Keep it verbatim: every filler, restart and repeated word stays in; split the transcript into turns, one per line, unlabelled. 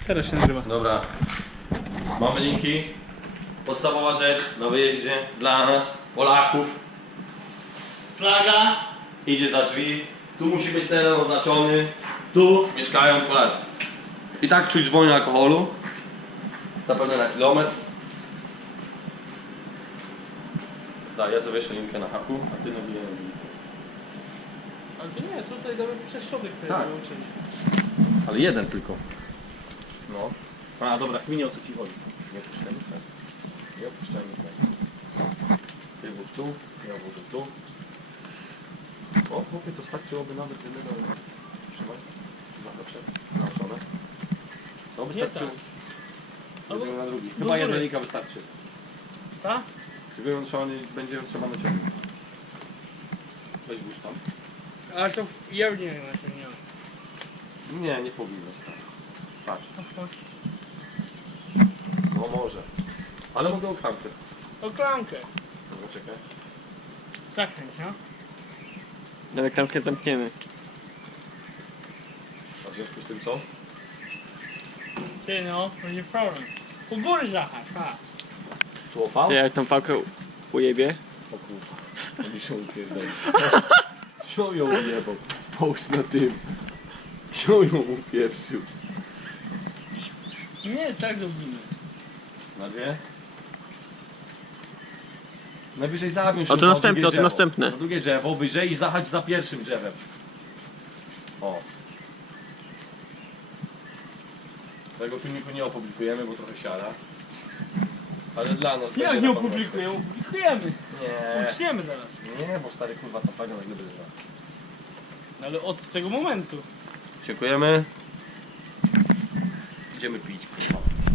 Teraz się nagrywa.
Dobra. Mamy linki. Podstawowa rzecz na wyjeździe dla nas, Polaków. Flaga idzie za drzwi. Tu musi być teren oznaczony. Tu mieszkają Polacy. I tak czuć wojnę alkoholu. Zapewne na kilometr. Da, ja zawieszę linkę na haku, a ty nawijaj na linkę.
Ale to nie, tutaj damy przez środek
Tak.
wyłączenie.
Ale jeden tylko. No. A dobra, chminie o co ci chodzi. Nie opuszczajmy tak. Nie opuszczajmy tak. Ty włóż tu, ja włożę tu. O, chłopie, to starczyłoby nawet jednego. Trzymaj. Zawsze. Nauczone. No
Nie
wystarczyło.
tak.
Jedziemy na drugi.
do
Chyba
góry.
jedna linka wystarczy.
Tak?
Tylko ją trzeba, będzie ją trzeba naciągnąć. Weź włóż tam.
Ale to ja nie wiem, jak to nie wiem.
Nie, nie powinno tak. Patrz. No może. Ale mogę o klamkę.
O klamkę.
Dobra, czekaj.
Zakręć, no.
Ale klamkę zamkniemy.
A w związku z tym co?
Ty no, będzie problem. U góry zahacz, tak.
Tu opał?
To jak tą fałkę ujebie?
O kurwa. To mi się upierdoli. Sią ją ujebał. Połóż na tym. Sią ją upieprzył.
Nie, tak zrobimy.
Na dwie? Najwyżej zawiąż
O,
ją
to
za
następne,
drugie
o, to
drzewo.
następne.
Na drugie drzewo, wyżej i zahacz za pierwszym drzewem. O. Tego filmiku nie opublikujemy, bo trochę siara. Ale dla nas
Jak
będzie
nie
na pewno-
opublikujemy? Opublikujemy.
Nie.
Uczniemy zaraz.
Nie, bo stary kurwa ta fajna nagle będzie.
No ale od tego momentu.
Dziękujemy. Idziemy pić kurwa.